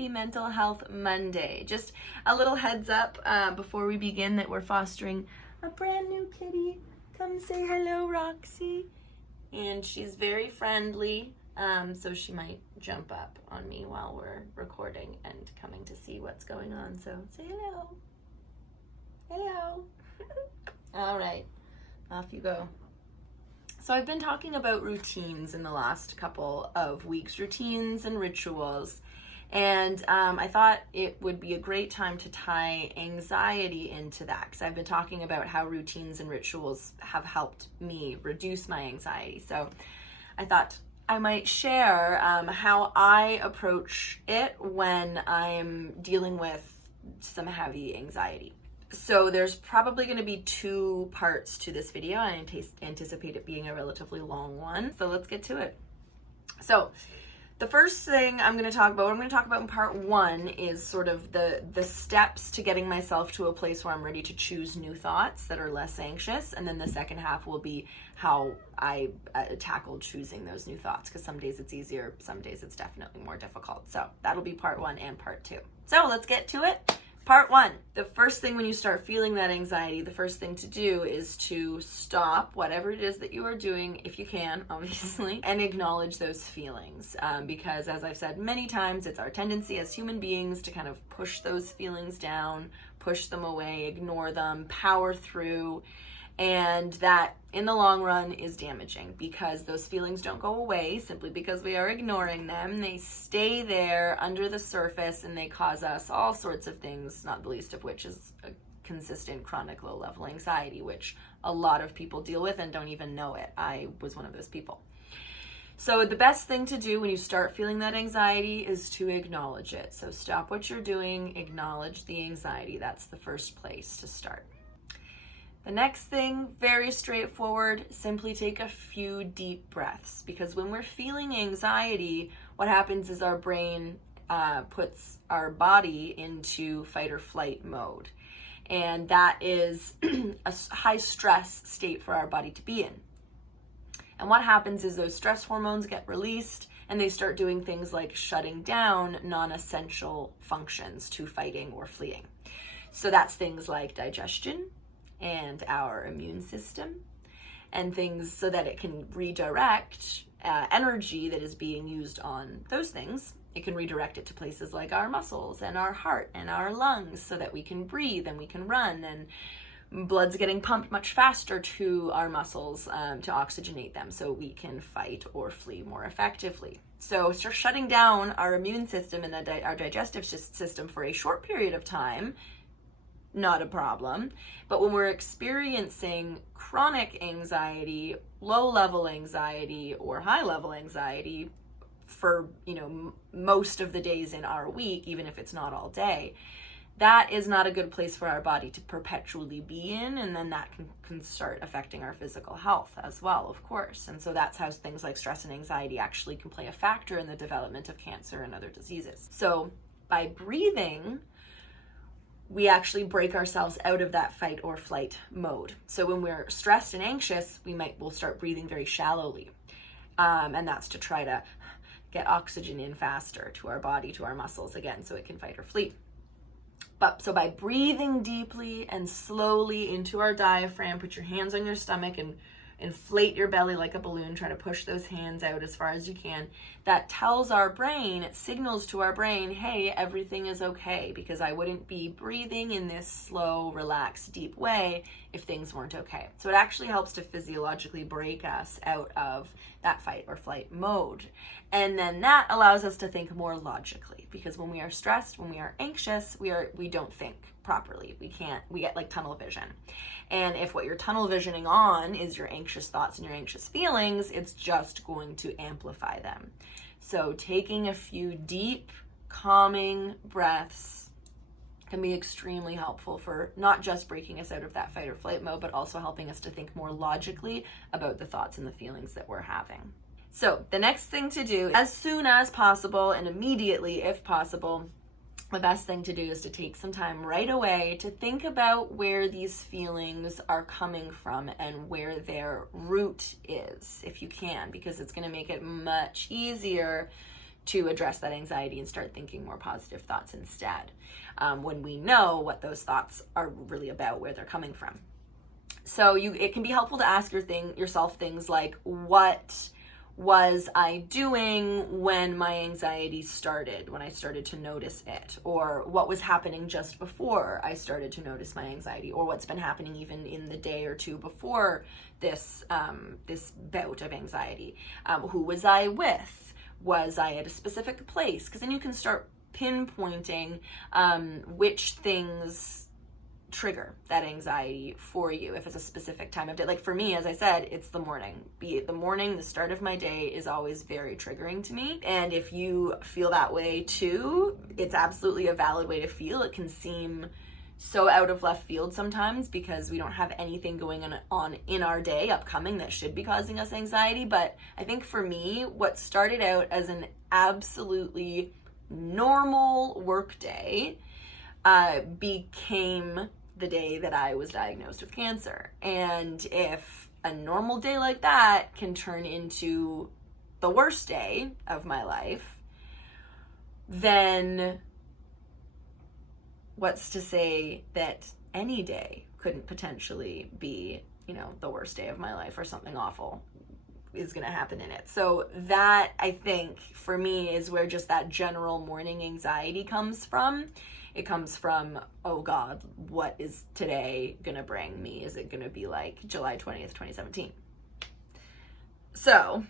happy Mental Health Monday. Just a little heads up before we begin that we're fostering a brand new kitty. Come say hello, Roxy. And she's very friendly, so she might jump up on me while we're recording and coming to see what's going on. So say hello. Hello. All right, off you go. So I've been talking about routines in the last couple of weeks, routines and rituals, and I thought it would be a great time to tie anxiety into that, because I've been talking about how routines and rituals have helped me reduce my anxiety. So I thought I might share how I approach it when I'm dealing with some heavy anxiety. So there's probably going to be two parts to this video. I anticipate it being a relatively long one. So let's get to it. So the first thing I'm going to talk about, what I'm going to talk about in part one, is sort of the steps to getting myself to a place where I'm ready to choose new thoughts that are less anxious. And then the second half will be how I tackle choosing those new thoughts, because some days it's easier, some days it's definitely more difficult. So that'll be part one and part two. So let's get to it. Part one, the first thing when you start feeling that anxiety, the first thing to do is to stop whatever it is that you are doing, if you can, obviously, and acknowledge those feelings. Because as I've said many times, it's our tendency as human beings to kind of push those feelings down, push them away, ignore them, power through. And that in the long run is damaging, because those feelings don't go away simply because we are ignoring them. They stay there under the surface and they cause us all sorts of things, not the least of which is a consistent chronic low-level anxiety, which a lot of people deal with and don't even know it. I was one of those people. So the best thing to do when you start feeling that anxiety is to acknowledge it. So stop what you're doing, acknowledge the anxiety. That's the first place to start. The next thing, very straightforward, simply take a few deep breaths, because when we're feeling anxiety, what happens is our brain puts our body into fight or flight mode. And that is a high stress state for our body to be in. And what happens is those stress hormones get released and they start doing things like shutting down non-essential functions to fighting or fleeing. So that's things like digestion and our immune system, and things so that it can redirect energy that is being used on those things. It can redirect it to places like our muscles and our heart and our lungs, so that we can breathe and we can run, and blood's getting pumped much faster to our muscles to oxygenate them so we can fight or flee more effectively. So start shutting down our immune system and our digestive system for a short period of time, not a problem. But when we're experiencing chronic anxiety, low-level anxiety, or high-level anxiety for, most of the days in our week, even if it's not all day, that is not a good place for our body to perpetually be in, and then that can start affecting our physical health as well, of course. And so that's how things like stress and anxiety actually can play a factor in the development of cancer and other diseases. So by breathing, we actually break ourselves out of that fight or flight mode. So when we're stressed and anxious, we'll start breathing very shallowly. And that's to try to get oxygen in faster to our body, to our muscles again, so it can fight or flee. So by breathing deeply and slowly into our diaphragm, put your hands on your stomach and inflate your belly like a balloon, try to push those hands out as far as you can. That tells our brain, it signals to our brain, hey, everything is okay, because I wouldn't be breathing in this slow, relaxed, deep way if things weren't okay. So it actually helps to physiologically break us out of that fight or flight mode. And then that allows us to think more logically, because when we are stressed, when we are anxious, we don't think properly. We get like tunnel vision. And if what you're tunnel visioning on is your anxious thoughts and your anxious feelings, it's just going to amplify them. So taking a few deep, calming breaths can be extremely helpful for not just breaking us out of that fight or flight mode, but also helping us to think more logically about the thoughts and the feelings that we're having. So the next thing to do, as soon as possible and immediately if possible, the best thing to do is to take some time right away to think about where these feelings are coming from and where their root is, if you can, because it's going to make it much easier to address that anxiety and start thinking more positive thoughts instead, when we know what those thoughts are really about, where they're coming from. So it can be helpful to ask yourself things like, what was I doing when my anxiety started, when I started to notice it? Or what was happening just before I started to notice my anxiety? Or what's been happening even in the day or two before this bout of anxiety? Who was I with? Was I at a specific place? Because then you can start pinpointing which things trigger that anxiety for you if it's a specific time of day. Like for me, as I said, it's the morning. Be it the morning, the start of my day is always very triggering to me. And if you feel that way too, it's absolutely a valid way to feel. It can seem so out of left field sometimes because we don't have anything going on in our day upcoming that should be causing us anxiety. But I think for me, what started out as an absolutely normal work day became the day that I was diagnosed with cancer. And if a normal day like that can turn into the worst day of my life, then what's to say that any day couldn't potentially be, the worst day of my life, or something awful is going to happen in it. So that, I think, for me, is where just that general morning anxiety comes from. It comes from, oh God, what is today going to bring me? Is it going to be like July 20th, 2017? So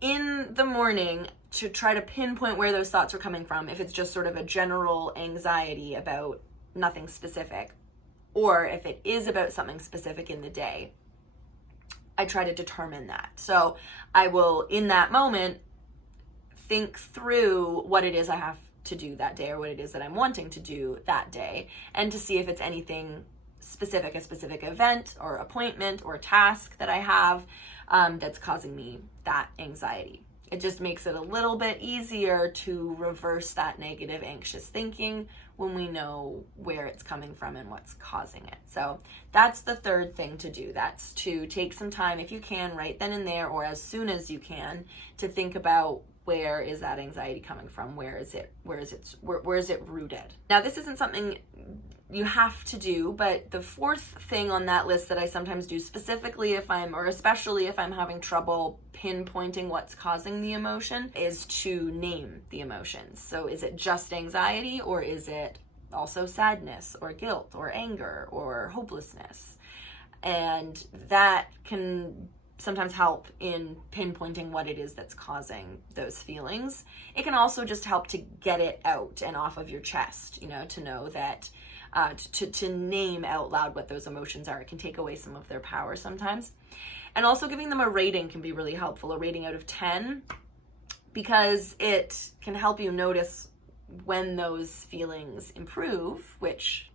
in the morning, to try to pinpoint where those thoughts are coming from, if it's just sort of a general anxiety about nothing specific, or if it is about something specific in the day, I try to determine that. So I will, in that moment, think through what it is I have to do that day, or what it is that I'm wanting to do that day, and to see if it's anything specific, a specific event or appointment or task that I have that's causing me that anxiety. It just makes it a little bit easier to reverse that negative, anxious thinking when we know where it's coming from and what's causing it. So that's the third thing to do. That's to take some time, if you can, right then and there, or as soon as you can, to think about, where is that anxiety coming from? Where is it rooted? Now, this isn't something you have to do, but the fourth thing on that list that I sometimes do, especially if I'm having trouble pinpointing what's causing the emotion, is to name the emotions. So is it just anxiety, or is it also sadness or guilt or anger or hopelessness? And that can sometimes help in pinpointing what it is that's causing those feelings. It can also just help to get it out and off of your chest, to know that, to name out loud what those emotions are. It can take away some of their power sometimes. And also giving them a rating can be really helpful, a rating out of 10, because it can help you notice when those feelings improve, which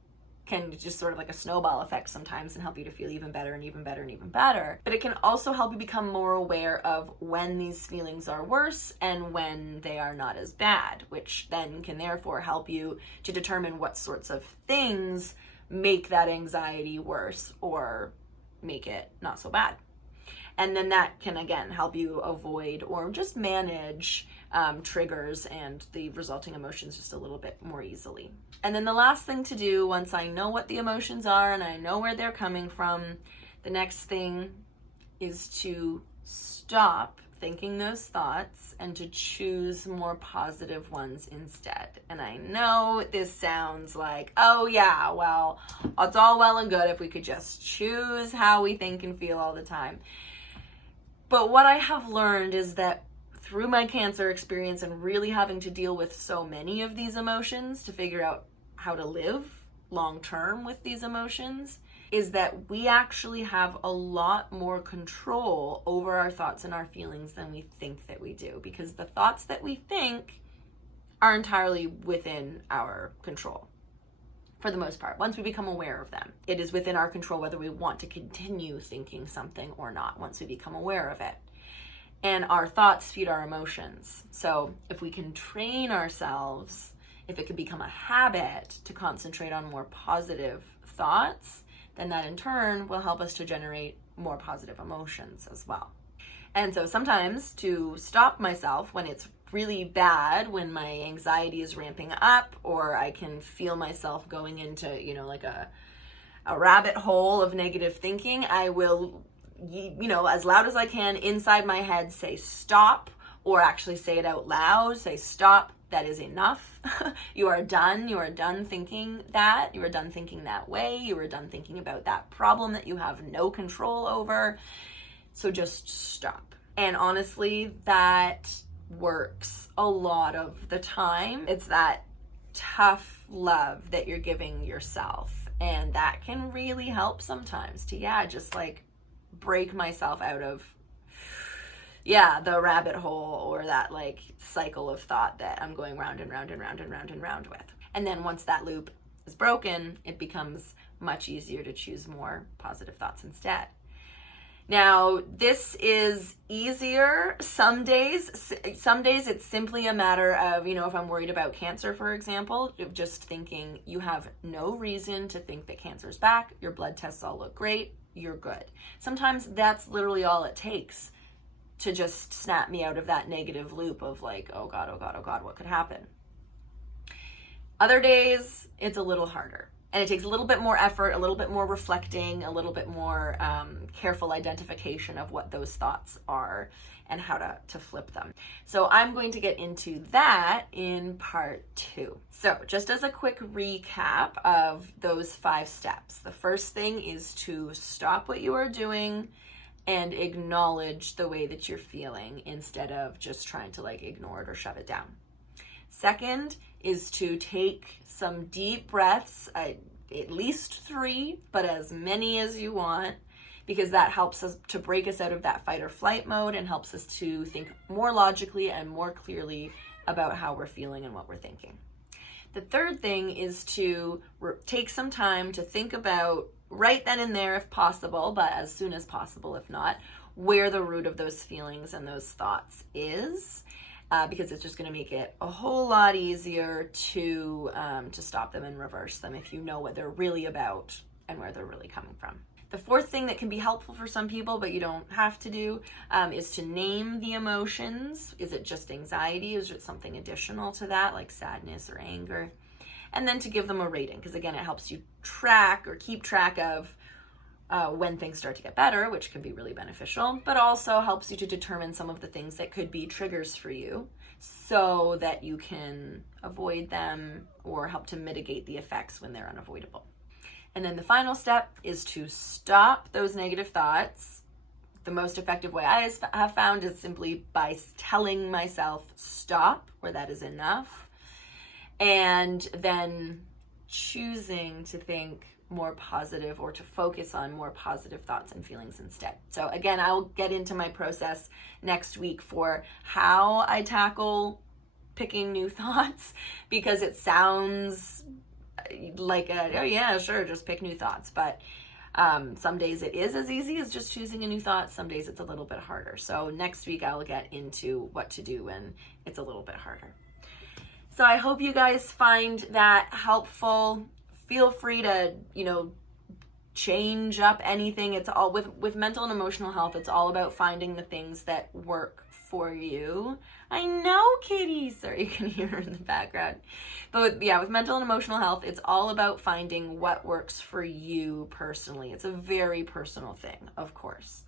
can just sort of like a snowball effect sometimes, and help you to feel even better and even better and even better. But it can also help you become more aware of when these feelings are worse and when they are not as bad, which then can therefore help you to determine what sorts of things make that anxiety worse or make it not so bad. And then that can, again, help you avoid or just manage triggers and the resulting emotions just a little bit more easily. And then the last thing to do, once I know what the emotions are and I know where they're coming from, the next thing is to stop thinking those thoughts and to choose more positive ones instead. And I know this sounds like, oh yeah, well, it's all well and good if we could just choose how we think and feel all the time. But what I have learned is that through my cancer experience and really having to deal with so many of these emotions to figure out how to live long term with these emotions, is that we actually have a lot more control over our thoughts and our feelings than we think that we do, because the thoughts that we think are entirely within our control. For the most part, once we become aware of them, it is within our control whether we want to continue thinking something or not once we become aware of it. And our thoughts feed our emotions. So if we can train ourselves, if it can become a habit to concentrate on more positive thoughts, then that in turn will help us to generate more positive emotions as well. And so sometimes, to stop myself when it's really bad when my anxiety is ramping up, or I can feel myself going into, like a rabbit hole of negative thinking, I will, as loud as I can inside my head say stop, or actually say it out loud, say stop, that is enough. You are done thinking that, you are done thinking that way, you are done thinking about that problem that you have no control over. So just stop. And honestly, that works a lot of the time. It's that tough love that you're giving yourself. And that can really help sometimes to, just like break myself out of, the rabbit hole, or that like cycle of thought that I'm going round and round and round and round and round with. And then once that loop is broken, it becomes much easier to choose more positive thoughts instead. Now, this is easier some days. Some days it's simply a matter of, if I'm worried about cancer, for example, just thinking you have no reason to think that cancer's back, your blood tests all look great, you're good. Sometimes that's literally all it takes to just snap me out of that negative loop of like, oh God, oh God, oh God, what could happen? Other days, it's a little harder. And it takes a little bit more effort, a little bit more reflecting, a little bit more careful identification of what those thoughts are and how to flip them. So I'm going to get into that in part 2. So just as a quick recap of those 5 steps, the first thing is to stop what you are doing and acknowledge the way that you're feeling instead of just trying to like ignore it or shove it down. Second is to take some deep breaths, at least 3, but as many as you want, because that helps us to break us out of that fight or flight mode and helps us to think more logically and more clearly about how we're feeling and what we're thinking. The third thing is to take some time to think about, right then and there if possible, but as soon as possible if not, where the root of those feelings and those thoughts is. Because it's just going to make it a whole lot easier to stop them and reverse them if you know what they're really about and where they're really coming from. The fourth thing that can be helpful for some people, but you don't have to do, is to name the emotions. Is it just anxiety? Is it something additional to that, like sadness or anger? And then to give them a rating, because again, it helps you track or keep track of when things start to get better, which can be really beneficial, but also helps you to determine some of the things that could be triggers for you so that you can avoid them or help to mitigate the effects when they're unavoidable. And then the final step is to stop those negative thoughts. The most effective way I have found is simply by telling myself stop, or that is enough, and then choosing to think more positive or to focus on more positive thoughts and feelings instead. So again, I'll get into my process next week for how I tackle picking new thoughts, because it sounds like just pick new thoughts, but some days it is as easy as just choosing a new thought. Some days it's a little bit harder. So next week I'll get into what to do when it's a little bit harder. So I hope you guys find that helpful. Feel free to, change up anything. It's all with mental and emotional health. It's all about finding the things that work for you. I know, kitty. Sorry, you can hear her in the background. But with mental and emotional health, it's all about finding what works for you personally. It's a very personal thing, of course.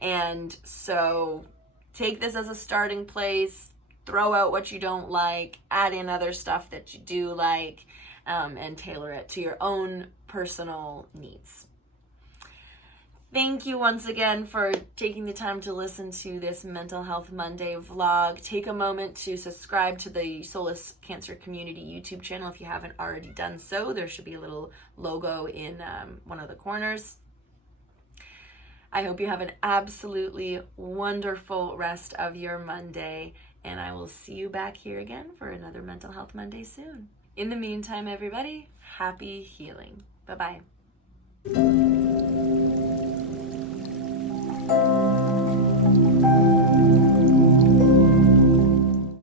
And so take this as a starting place. Throw out what you don't like. Add in other stuff that you do like. And tailor it to your own personal needs. Thank you once again for taking the time to listen to this Mental Health Monday vlog. Take a moment to subscribe to the Solis Cancer Community YouTube channel if you haven't already done so. There should be a little logo in one of the corners. I hope you have an absolutely wonderful rest of your Monday, and I will see you back here again for another Mental Health Monday soon. In the meantime, everybody, happy healing. Bye-bye.